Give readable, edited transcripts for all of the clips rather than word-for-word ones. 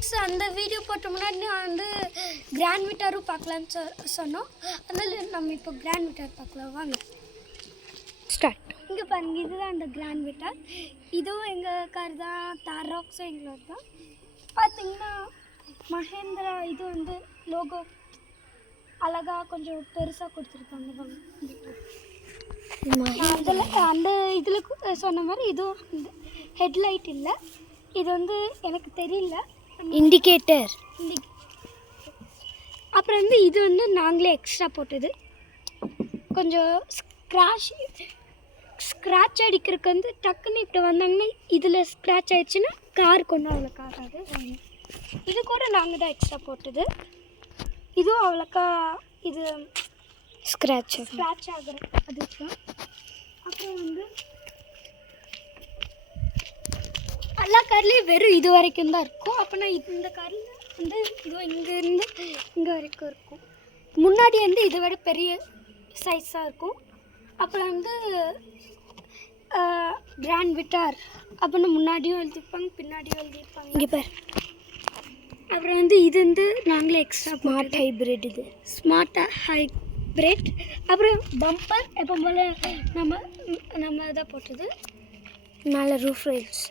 Vlogs அந்த video போட்ட முன்னாடி நான் வந்து கிராண்ட் விட்டாரும் பார்க்கலான்னு சொன்னோம். அதனால் நம்ம இப்போ கிராண்ட் விட்டார் பார்க்கலாம் வாங்க. ஸ்டார்ட். இங்கே பாருங்க, இதுதான் அந்த கிராண்ட் விட்டார். இதுவும் எங்கள் கார் தான், தார் ராக்ஸும் எங்களோட தான். பார்த்தீங்கன்னா மஹேந்திரா இது வந்து லோகோ அழகாக கொஞ்சம் பெருசாக கொடுத்துருக்காங்க. அதில் அந்த இதில் சொன்ன மாதிரி இதுவும் ஹெட்லைட் இல்லை, இது வந்து எனக்கு தெரியல, இண்டிகேட்டர். அப்புறம் வந்து இது வந்து நாங்களே எக்ஸ்ட்ரா போட்டது. கொஞ்சம் ஸ்க்ராட்ச் அடிக்கிறதுக்கு வந்து டக்குன்னு இப்படி வந்தாங்கன்னா இதில் ஸ்க்ராட்ச் ஆயிடுச்சுன்னா காருக்கு ஒன்றும் அவ்வளோக்கா ஆகாது. இது கூட நாங்கள் தான் எக்ஸ்ட்ரா போட்டது. இதுவும் அவ்வளோக்கா இது ஸ்க்ராட்ச் ஆகிற அதுதான். அப்புறம் வந்து எல்லா கார்லேயும் வெறும் இது வரைக்கும் தான் இருக்கும். அப்போனா இந்த காரில் வந்து இதுவும் இங்கேருந்து இங்கே வரைக்கும் இருக்கும். முன்னாடி வந்து இதை விட பெரிய சைஸாக இருக்கும். அப்புறம் வந்து கிராண்ட் விட்டார் அப்படின்னு முன்னாடியும் எழுதியிருப்பாங்க, பின்னாடியும் எழுதியிருப்பாங்க. இங்கே பார். அப்புறம் வந்து இது வந்து நாங்களே எக்ஸ்ட்ரா ஸ்மார்ட் ஹைப்ரிட். இது ஸ்மார்ட் ஹைப்ரிட். அப்புறம் பம்பர் எப்போ போல் நம்ம இதாக போட்டது. மேலே ரூஃப் ரைல்ஸ்.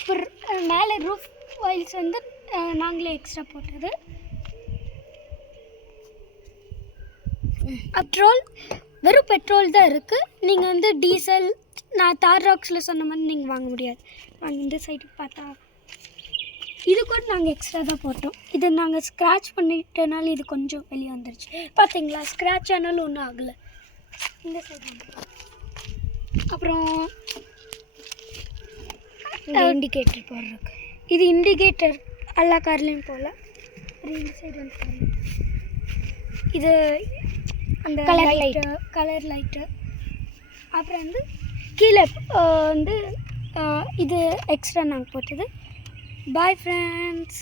அப்புறம் மேலே ரூஃப் வைல்ஸ் வந்து நாங்களே எக்ஸ்ட்ரா போட்டது. பெட்ரோல் வெறும் பெட்ரோல் தான் இருக்குது. நீங்கள் வந்து டீசல் நான் தார் ராக்ஸில் சொன்ன மாதிரி நீங்கள் வாங்க முடியாது. நாங்கள் இந்த சைடு பார்த்தா இது கூட நாங்கள் எக்ஸ்ட்ரா தான் போட்டோம். இது நாங்கள் ஸ்க்ராட்ச் பண்ணிட்டனால இது கொஞ்சம் வெளியே வந்துருச்சு. பார்த்தீங்களா, ஸ்க்ராட்ச் ஆனாலும் ஒன்றும் ஆகலை. இந்த சைடு அப்புறம் இண்டிகேட்டர் போடுறதுக்கு இது இண்டிகேட்டர் எல்லா கார்லேயும் போல். இந்த சைடு வந்து பாருங்க, இது அந்த கலர் லைட்டு. அப்புறம் வந்து கீழே வந்து இது எக்ஸ்ட்ரா நாங்கள் போட்டது. Bye friends.